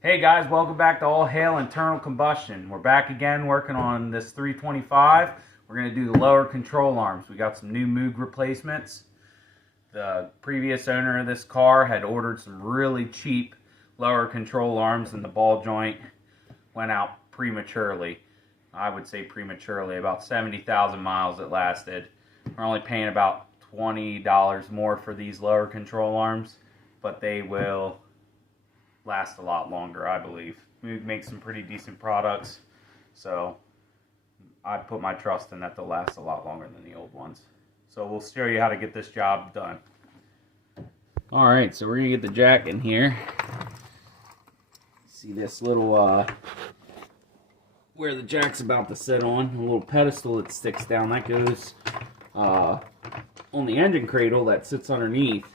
Hey guys, welcome back to All Hail Internal Combustion. We're back again working on this 325. We're going to do the lower control arms. We got some new Moog replacements. The previous owner of this car had ordered some really cheap lower control arms and the ball joint went out prematurely. I would say prematurely, about 70,000 miles it lasted. We're only paying about $20 more for these lower control arms, but they will last a lot longer, I believe. Moog makes some pretty decent products, so I put my trust in that they'll last a lot longer than the old ones. So we'll show you how to get this job done. Alright, so we're going to get the jack in here. See this little, where the jack's about to sit on, a little pedestal that sticks down, that goes on the engine cradle that sits underneath.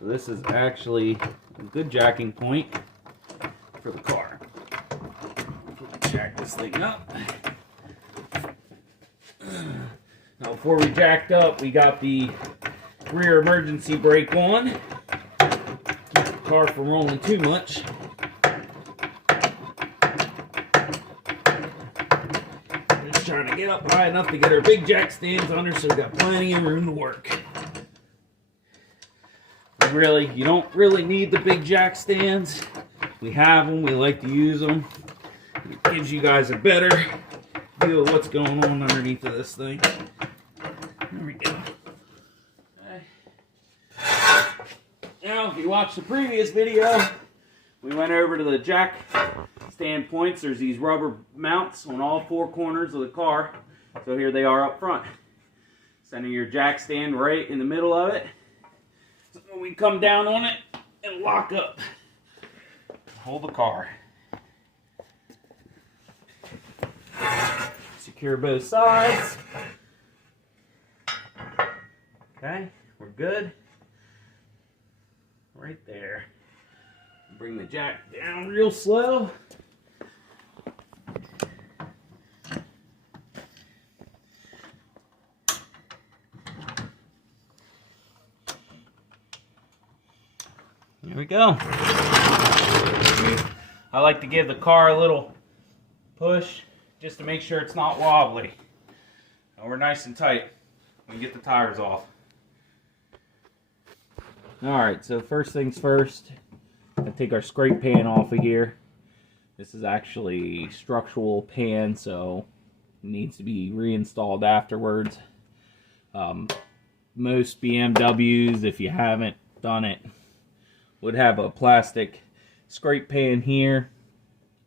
So this is actually a good jacking point for the car. Jack this thing up. Now before we jacked up, we got the rear emergency brake on. Keep the car from rolling too much. Just trying to get up high enough to get our big jack stands under so we've got plenty of room to work. Really, you don't really need the big jack stands. We have them, we like to use them. It gives you guys a better view of what's going on underneath of this thing. There we go. Okay. Now, if you watched the previous video, we went over to the jack stand points. There's these rubber mounts on all four corners of the car. So here they are up front. Sending your jack stand right in the middle of it. So when we come down on it and lock up, hold the car. Secure both sides. Okay, we're good. Right there. Bring the jack down real slow. Here we go. I like to give the car a little push just to make sure it's not wobbly. And we're nice and tight when we get the tires off. Alright, so first things first, I take our scrape pan off of here. This is actually structural pan, so it needs to be reinstalled afterwards. Most BMWs, if you haven't done it, would have a plastic scrape pan here.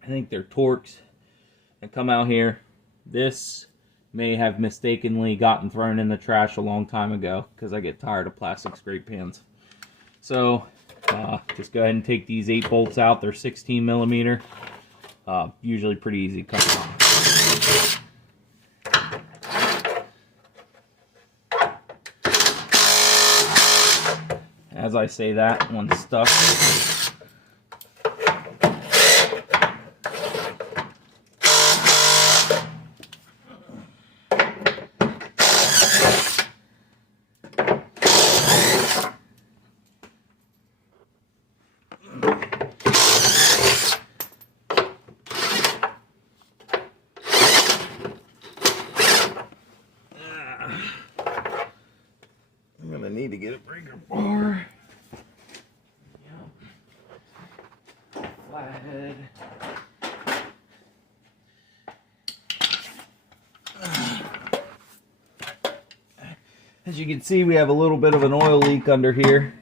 I think they're Torx that come out here. This may have mistakenly gotten thrown in the trash a long time ago because I get tired of plastic scrape pans. So just go ahead and take these 8 bolts out. They're 16 millimeter. Usually pretty easy to cut off. As I say that, one's stuck. I'm gonna need to get a breaker bar. Flathead. As you can see, we have a little bit of an oil leak under here.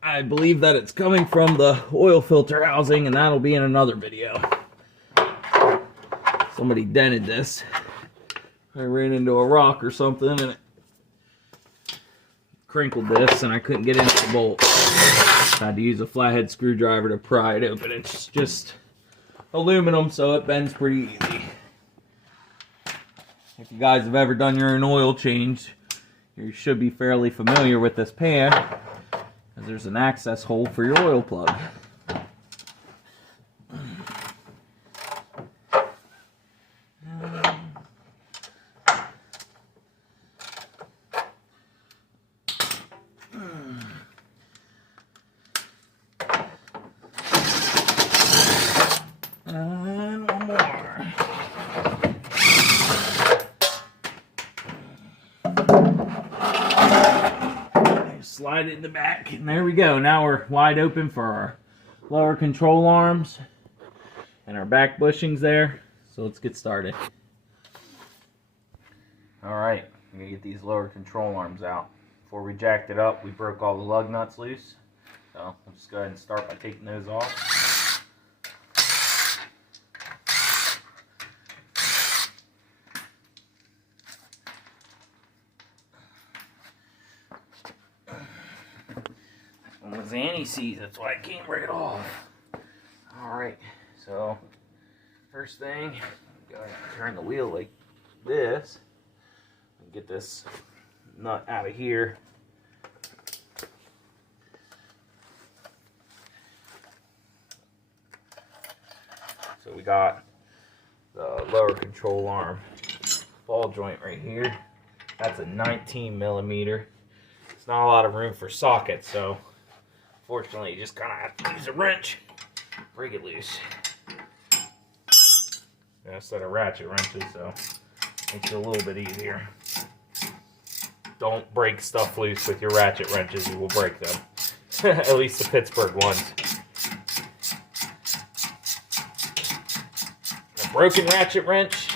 I believe that it's coming from the oil filter housing, and that'll be in another video. Somebody dented this. I ran into a rock or something and it crinkled this, and I couldn't get into the bolt. I had to use a flathead screwdriver to pry it open. It's just aluminum, so it bends pretty easy. If you guys have ever done your own oil change, you should be fairly familiar with this pan, because there's an access hole for your oil plug. slide it in the back, and there we go. Now we're wide open for our lower control arms and our back bushings there. So let's get started. Alright, I'm going to get these lower control arms out. Before we jacked it up, we broke all the lug nuts loose. So I'll just go ahead and start by taking those off. This one was anti-seize, that's why it came right off. Alright, so first thing, go ahead and turn the wheel like this and get this nut out of here. So we got the lower control arm ball joint right here. That's a 19 millimeter. It's not a lot of room for sockets, so fortunately you just kind of have to use a wrench, break it loose. Instead of ratchet wrenches, so it makes it a little bit easier. Don't break stuff loose with your ratchet wrenches, you will break them. At least the Pittsburgh ones. A broken ratchet wrench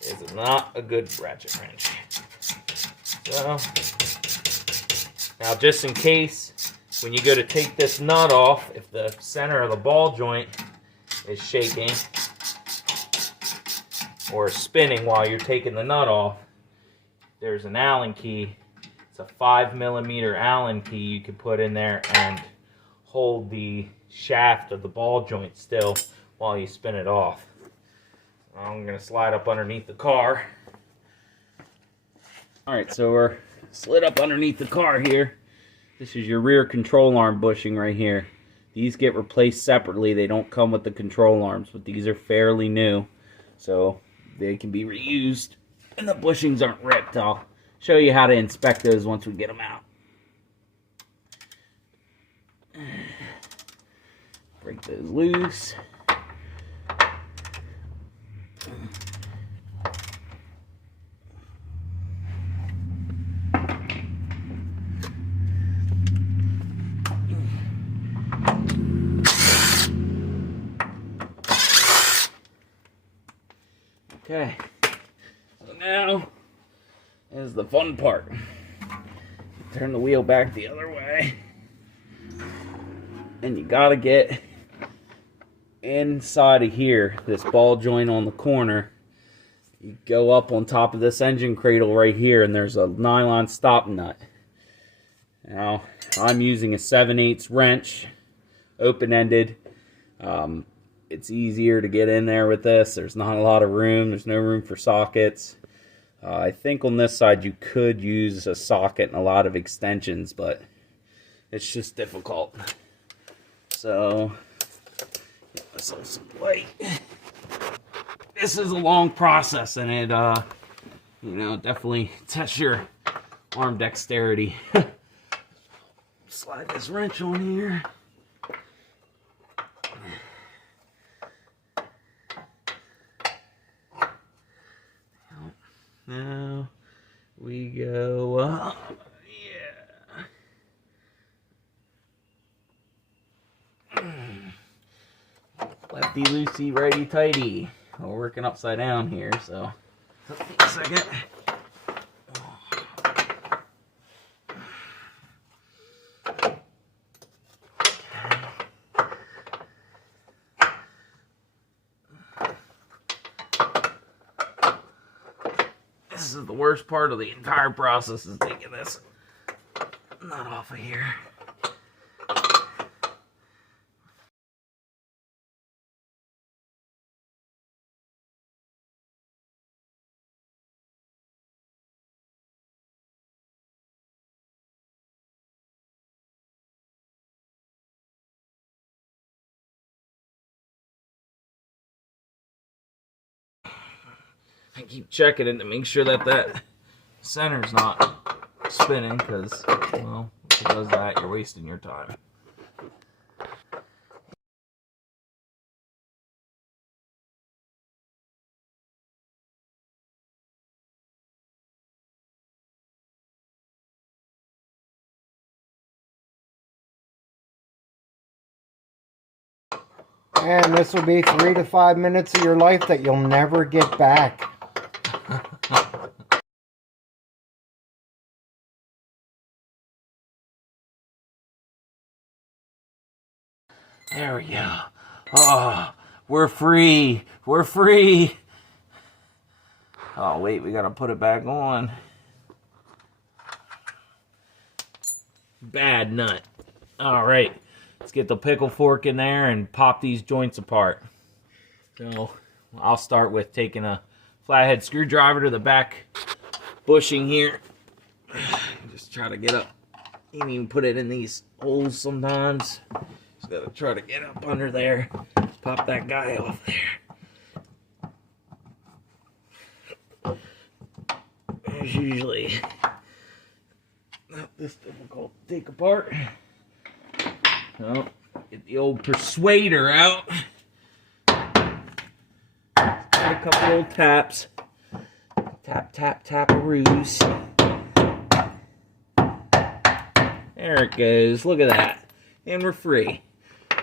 is not a good ratchet wrench. So, now just in case, when you go to take this nut off, if the center of the ball joint is shaking or spinning while you're taking the nut off, there's an Allen key. It's a 5 millimeter Allen key you can put in there and hold the shaft of the ball joint still while you spin it off. I'm going to slide up underneath the car. Alright, so we're slid up underneath the car here. This is your rear control arm bushing right here. These get replaced separately. They don't come with the control arms, but these are fairly new, so they can be reused. And the bushings aren't ripped. I'll show you how to inspect those once we get them out. Break those loose. Okay. Now is the fun part. Turn the wheel back the other way, and you gotta get inside of here, this ball joint on the corner. You go up on top of this engine cradle right here, and there's a nylon stop nut. Now I'm using a 7/8 wrench, open-ended. It's easier to get in there with this. There's not a lot of room. There's no room for sockets. I think on this side you could use a socket and a lot of extensions, but it's just difficult. So, get myself some light. This is a long process, and it, definitely tests your arm dexterity. Slide this wrench on here. Now we go up. Yeah. Lefty loosey, righty tighty. We're working upside down here, so take a second. This is the worst part of the entire process, is taking this nut off of here. I keep checking it to make sure that that center's not spinning, because, well, if it does that, you're wasting your time. And this will be 3 to 5 minutes of your life that you'll never get back. There we go. Oh, we're free. We're free. Oh, wait, we gotta put it back on. Bad nut. All right, let's get the pickle fork in there and pop these joints apart. So I'll start with taking a flathead screwdriver to the back bushing here. Just try to get up. You can even put it in these holes sometimes. Just gotta try to get up under there. Pop that guy off there. It's usually not this difficult to take apart. So, get the old persuader out. Got a couple old taps. Tap, tap, tap-a-roos. There it goes. Look at that. And we're free.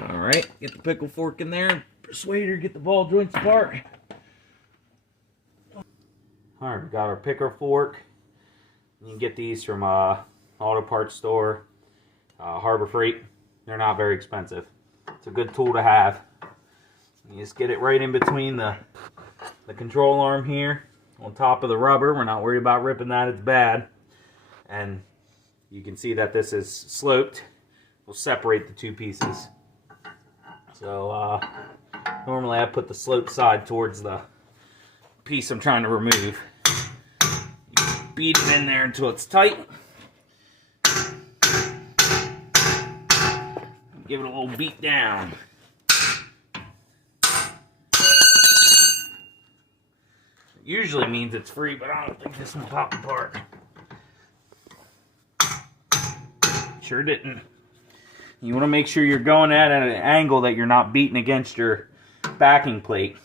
Alright, get the pickle fork in there. Persuader, get the ball joints apart. Alright, we got our picker fork. You can get these from auto parts store, Harbor Freight. They're not very expensive. It's a good tool to have. You just get it right in between the control arm here on top of the rubber. We're not worried about ripping that, it's bad. And you can see that this is sloped. We'll separate the two pieces. So normally I put the sloped side towards the piece I'm trying to remove. Beat it in there until it's tight. Give it a little beat down. It usually means it's free, but I don't think this one popped apart. Sure didn't. You want to make sure you're going at an angle that you're not beating against your backing plate.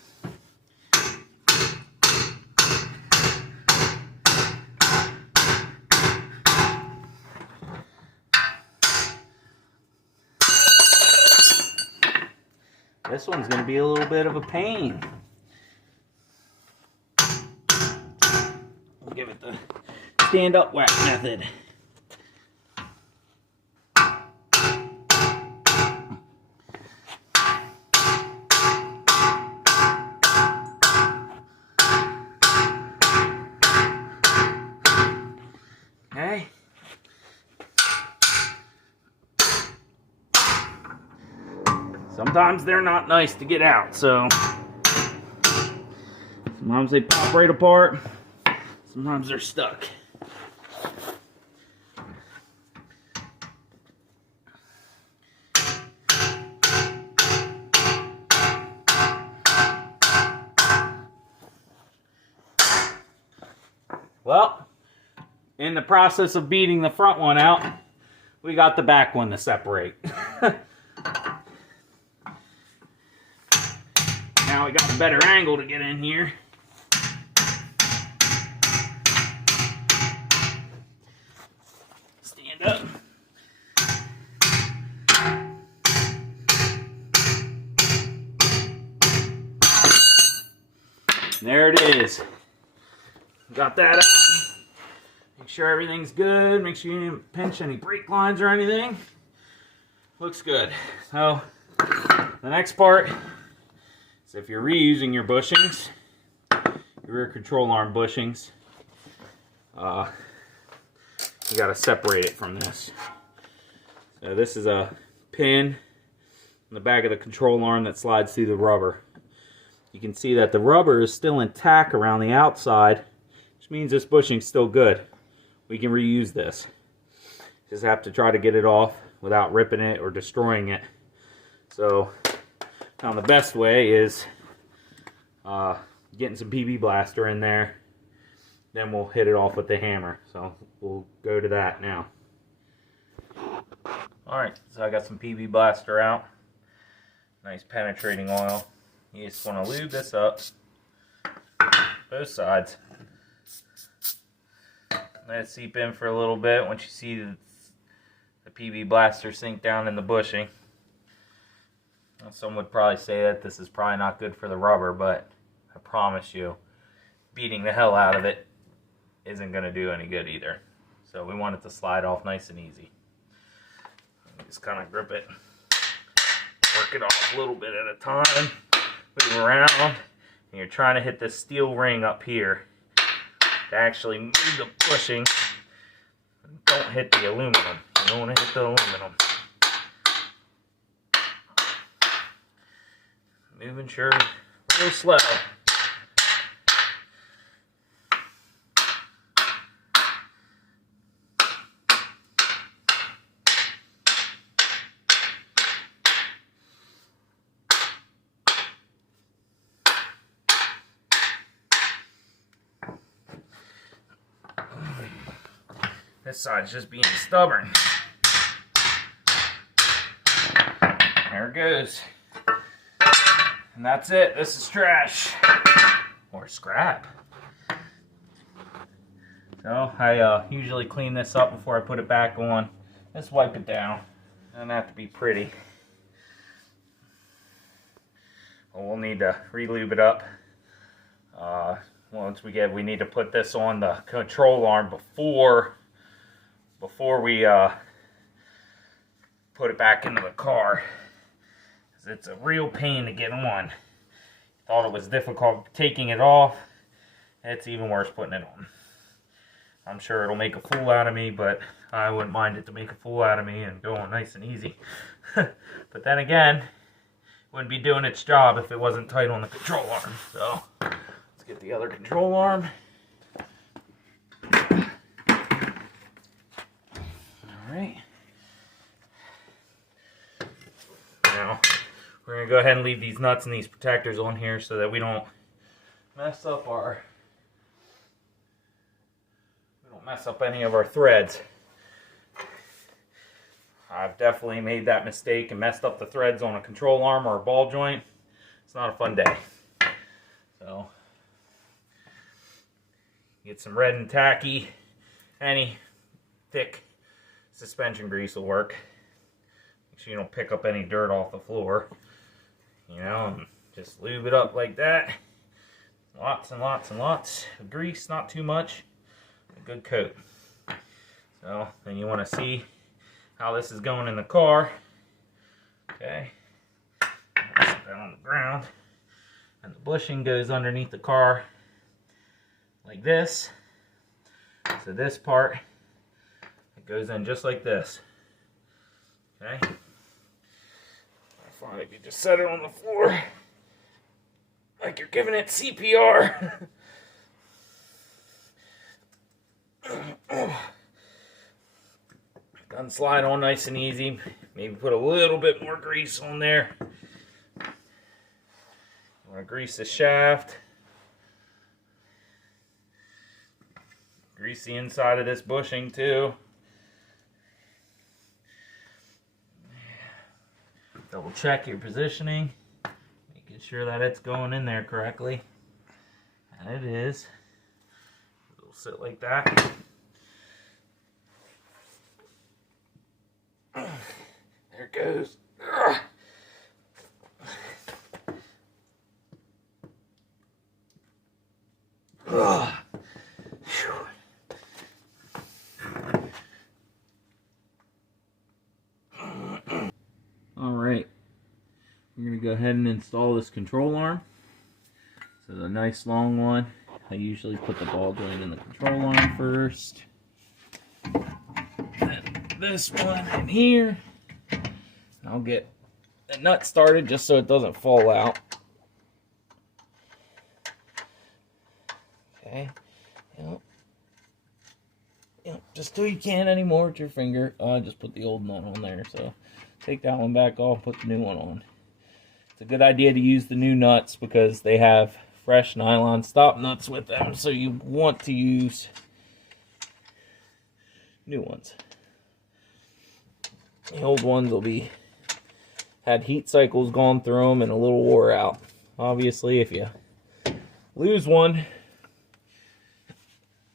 This one's going to be a little bit of a pain. We'll give it the stand-up whack method. Okay. Sometimes they're not nice to get out, so sometimes they pop right apart, sometimes they're stuck. Well, in the process of beating the front one out, we got the back one to separate. Now we got a better angle to get in here. Stand up. There it is. Got that out. Make sure everything's good. Make sure you didn't pinch any brake lines or anything. Looks good. So the next part is if you're reusing your bushings, your rear control arm bushings, you got to separate it from this. So this is a pin in the back of the control arm that slides through the rubber. You can see that the rubber is still intact around the outside, which means this bushing's still good. We can reuse this. Just have to try to get it off without ripping it or destroying it. So now the best way is getting some PB Blaster in there. Then we'll hit it off with the hammer. So we'll go to that now. Alright, so I got some PB Blaster out. Nice penetrating oil. You just want to lube this up. Both sides. Let it seep in for a little bit. Once you see the PB Blaster sink down in the bushing, Some would probably say that this is probably not good for the rubber, but I promise you, beating the hell out of it isn't going to do any good either. So we want it to slide off nice and easy. Just kind of grip it, work it off a little bit at a time, move around, and you're trying to hit this steel ring up here to actually move the bushing. Don't hit the aluminum. You don't want to hit the aluminum. Moving sure, real slow. This side's just being stubborn. There it goes. And that's it. This is trash. Or scrap. So I usually clean this up before I put it back on. Just wipe it down. Doesn't have to be pretty. Well, we'll need to re-lube it up. Once we need to put this on the control arm before we put it back into the car. It's a real pain to get on. Thought it was difficult taking it off. It's even worse putting it on. I'm sure it'll make a fool out of me, but I wouldn't mind it to make a fool out of me and go on nice and easy. But then again, it wouldn't be doing its job if it wasn't tight on the control arm. So let's get the other control arm. Alright. Now we're going to go ahead and leave these nuts and these protectors on here so that we don't mess up any of our threads. I've definitely made that mistake and messed up the threads on a control arm or a ball joint. It's not a fun day. So get some red and tacky. Any thick suspension grease will work. Make sure you don't pick up any dirt off the floor. You know, and just lube it up like that. Lots and lots and lots of grease, not too much. A good coat. So then you want to see how this is going in the car. Okay. Set that on the ground. And the bushing goes underneath the car like this. So this part, it goes in just like this. Okay. Fine if you just set it on the floor like you're giving it CPR. Doesn't slide on nice and easy. Maybe put a little bit more grease on there. You want to grease the shaft. Grease the inside of this bushing too. Double check your positioning, making sure that it's going in there correctly. And it is. It'll sit like that. There it goes. Alright, we're going to go ahead and install this control arm. So the nice long one, I usually put the ball joint in the control arm first. Then this one in here. I'll get the nut started just so it doesn't fall out. Okay, yep. Just till you can't anymore with your finger. I just put the old nut on there, so take that one back off, put the new one on. It's a good idea to use the new nuts because they have fresh nylon stop nuts with them, so you want to use new ones. The old ones will be had heat cycles gone through them and a little wore out. Obviously, if you lose one,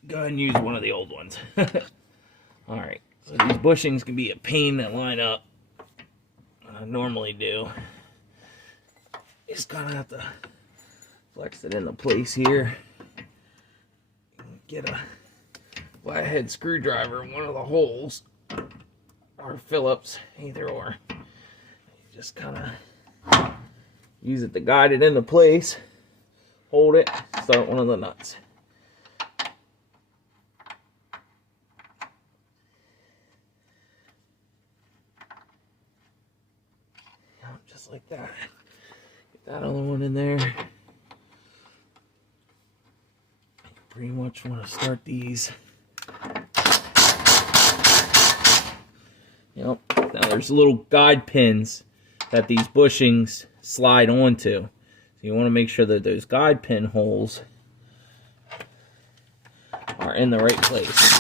go ahead and use one of the old ones. Alright, so these bushings can be a pain to line up. I normally do. just kind of have to flex it into place here. Get a flathead screwdriver in one of the holes, or Phillips, either or. Just kind of use it to guide it into place. Hold it, start one of the nuts. Just like that. Get that other one in there. Pretty much want to start these. Yep. Now there's little guide pins that these bushings slide onto. So you want to make sure that those guide pin holes are in the right place.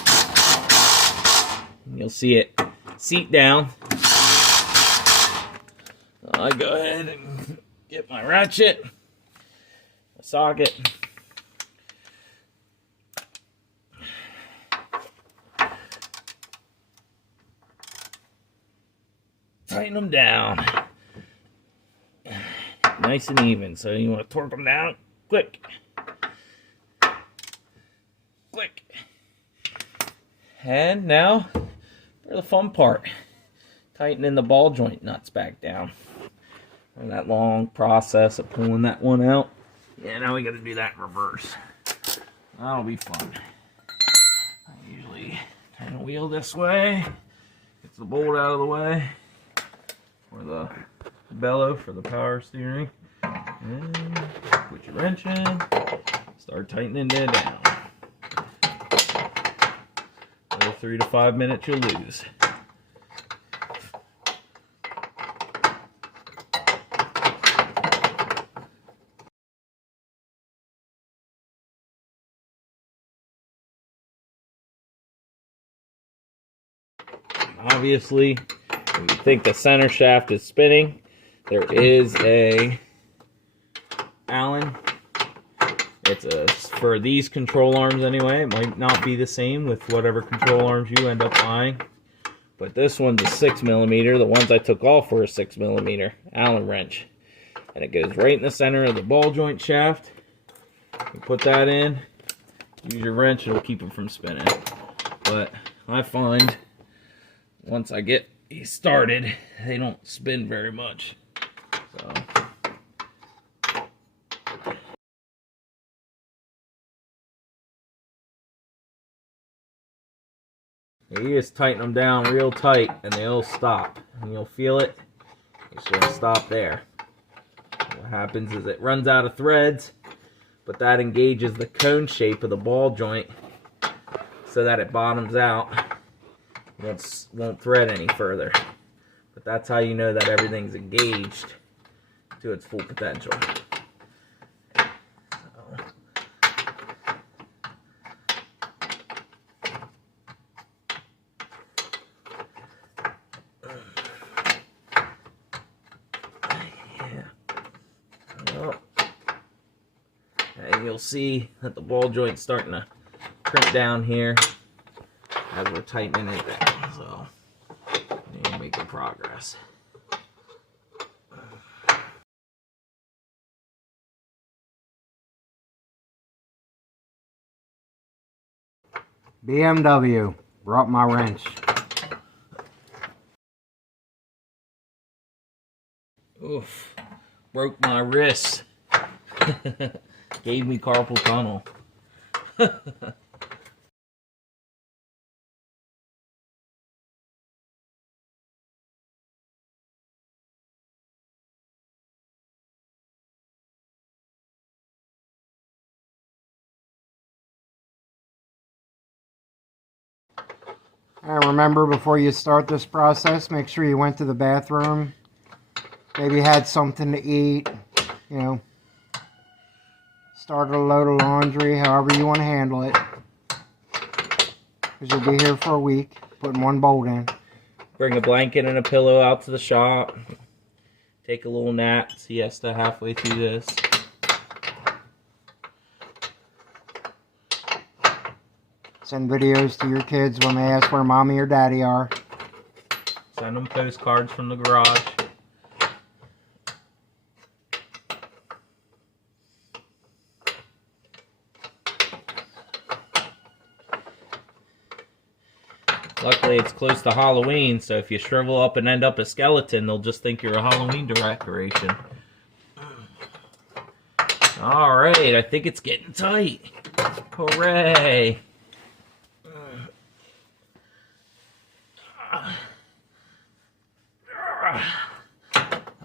And you'll see it seat down. I go ahead and get my ratchet, a socket. Tighten them down. Nice and even. So you want to torque them down. Click. Click. And now for the fun part. Tightening the ball joint nuts back down. And that long process of pulling that one out. Yeah, now we got to do that in reverse. That'll be fun. I usually turn the wheel this way. Gets the bolt out of the way. For the bellow for the power steering. And put your wrench in. Start tightening it down. Another 3 to 5 minutes you'll lose. Obviously, if you think the center shaft is spinning, there is a Allen. It's for these control arms anyway. It might not be the same with whatever control arms you end up buying. But this one's a 6mm. The ones I took off were a 6mm Allen wrench. And it goes right in the center of the ball joint shaft. You put that in, use your wrench, it'll keep it from spinning. But I find once I get these started, they don't spin very much. So you just tighten them down real tight and they'll stop. And you'll feel it. It's going to stop there. What happens is it runs out of threads, but that engages the cone shape of the ball joint so that it bottoms out. Won't thread any further. But that's how you know that everything's engaged to its full potential. And you'll see that the ball joint's starting to crimp down here as we're tightening it down. So you're making progress. BMW brought my wrench. Oof, broke my wrist. Gave me carpal tunnel. And remember, before you start this process, make sure you went to the bathroom. Maybe had something to eat, you know. Started a load of laundry, however you want to handle it. Because you'll be here for a week, putting one bolt in. Bring a blanket and a pillow out to the shop. Take a little nap, siesta halfway through this. Send videos to your kids when they ask where mommy or daddy are. Send them postcards from the garage. Luckily, it's close to Halloween, so if you shrivel up and end up a skeleton, they'll just think you're a Halloween decoration. Alright, I think it's getting tight. Hooray!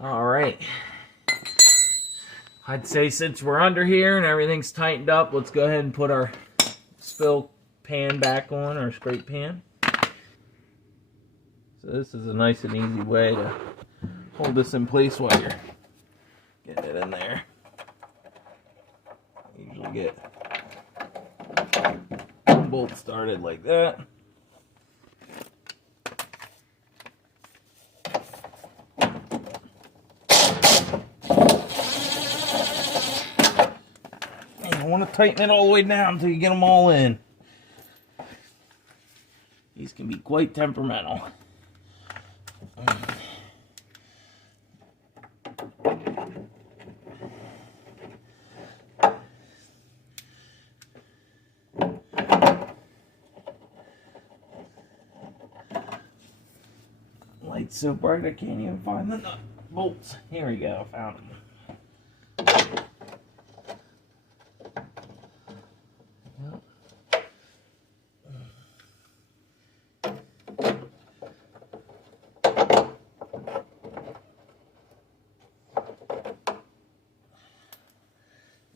Alright. I'd say since we're under here and everything's tightened up, let's go ahead and put our spill pan back on, our scrape pan. So this is a nice and easy way to hold this in place while you're getting it in there. Usually get one bolt started like that. And you want to tighten it all the way down until you get them all in. These can be quite temperamental. Light's so bright I can't even find the nut bolts. Here we go, found them.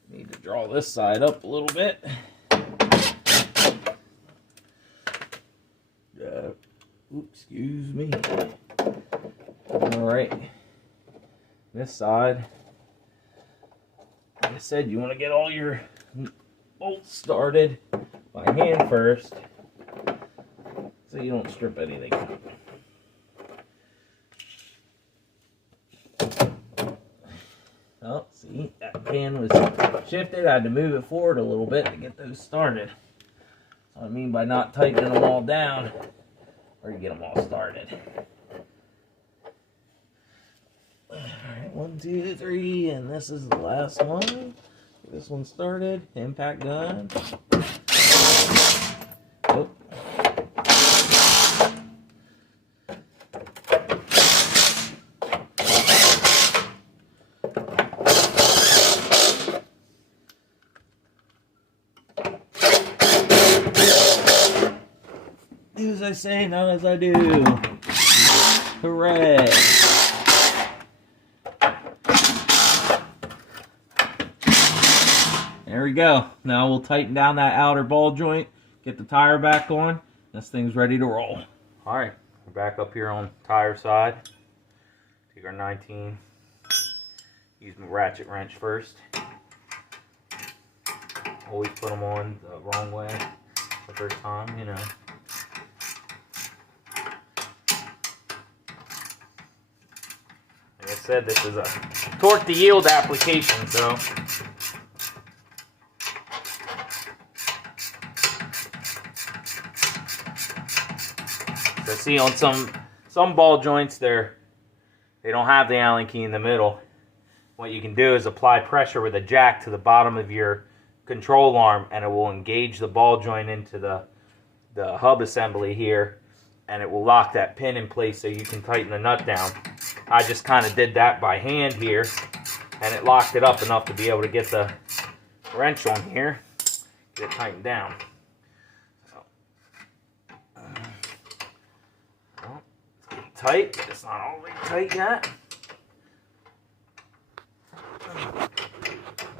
Need to draw this side up a little bit. Oops, excuse me. Alright. This side. Like I said, you want to get all your bolts started by hand first, so you don't strip anything out. Oh, see, that pan was shifted. I had to move it forward a little bit to get those started. That's what I mean by not tightening them all down, or you get them all started. Alright, 1, 2, 3, and this is the last one. Get this one started. Impact gun. Oh. Do as I say, not as I do. Hooray! There we go. Now we'll tighten down that outer ball joint, get the tire back on. This thing's ready to roll. Alright, we're back up here on the tire side. Take our 19. Use my ratchet wrench first. Always put them on the wrong way the first time, you know. Like I said, this is a torque to yield application, so see on some ball joints they don't have the Allen key in the middle. What you can do is apply pressure with a jack to the bottom of your control arm, and it will engage the ball joint into the hub assembly here, and it will lock that pin in place so you can tighten the nut down. I just kind of did that by hand here, and it locked it up enough to be able to get the wrench on here, get it tightened down. Well, it's getting tight, but it's not all the way tight yet.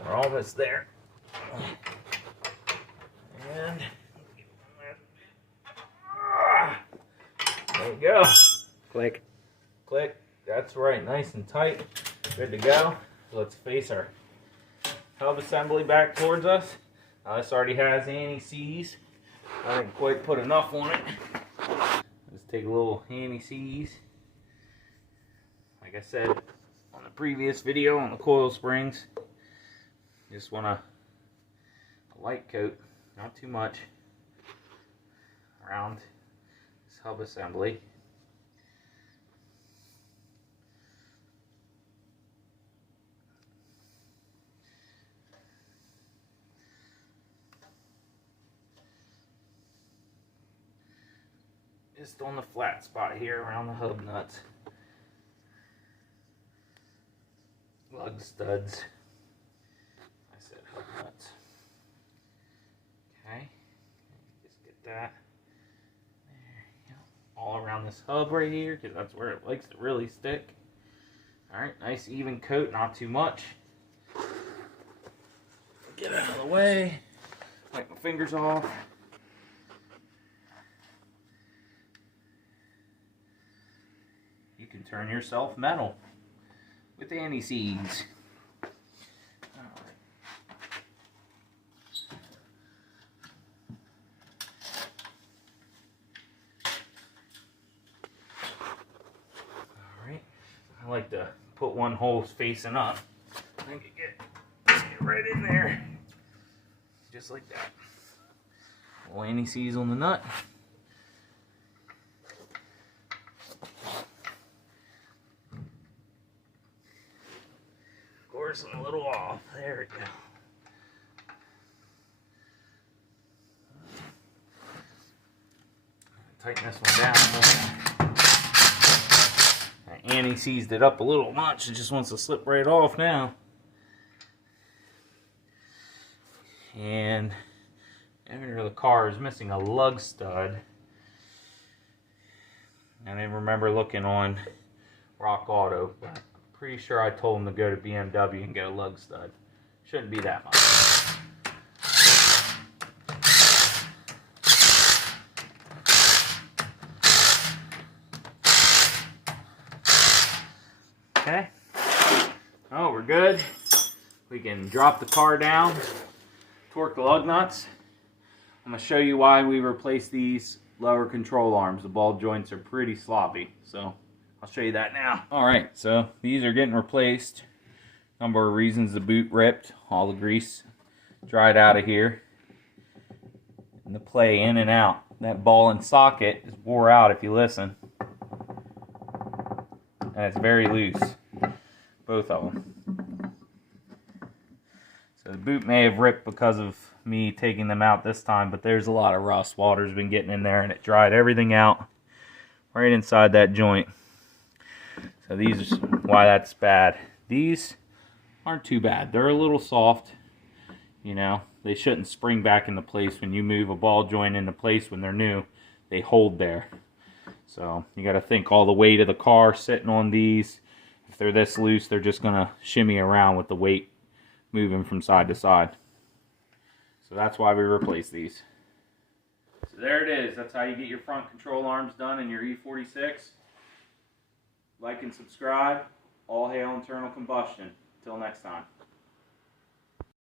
We're almost there. And there you go. Click. Click. That's right. Nice and tight. Good to go. So let's face our hub assembly back towards us. Now this already has anti-seize. I didn't quite put enough on it. Let's take a little anti-seize. Like I said on the previous video on the coil springs, just want a light coat, not too much, around this hub assembly. just on the flat spot here around the hub nuts. Lug studs. I said hub nuts. Okay, just get that there, you go. All around this hub right here, because that's where it likes to really stick. Alright, nice even coat, not too much. Get out of the way. Wipe my fingers off. You can turn yourself metal with anti-seize. Alright, I like to put one hole facing up. I can get right in there. Just like that. Little anti-seize on the nut. Of course, I'm a little off. There we go. Tighten this one down a little. I anti-seized it up a little much. It just wants to slip right off now. And the car is missing a lug stud. I didn't remember looking on Rock Auto, but I'm pretty sure I told him to go to BMW and get a lug stud. Shouldn't be that much. Okay. Oh, we're good. We can drop the car down. Torque the lug nuts. I'm going to show you why we replaced these lower control arms. The ball joints are pretty sloppy, so I'll show you that now. Alright, so these are getting replaced. Number of reasons. The boot ripped, all the grease dried out of here, and the play in and out. That ball and socket is wore out if you listen, and it's very loose, both of them. So the boot may have ripped because of me taking them out this time, but there's a lot of rust. Water's been getting in there and it dried everything out right inside that joint. So these are why that's bad. These aren't too bad. They're a little soft, you know. They shouldn't spring back into place. When you move a ball joint into place when they're new, they hold there. So you got to think all the weight of the car sitting on these. If they're this loose, they're just going to shimmy around with the weight moving from side to side. So that's why we replaced these. So there it is. That's how you get your front control arms done in your E46. Like and subscribe. All hail internal combustion. Till next time.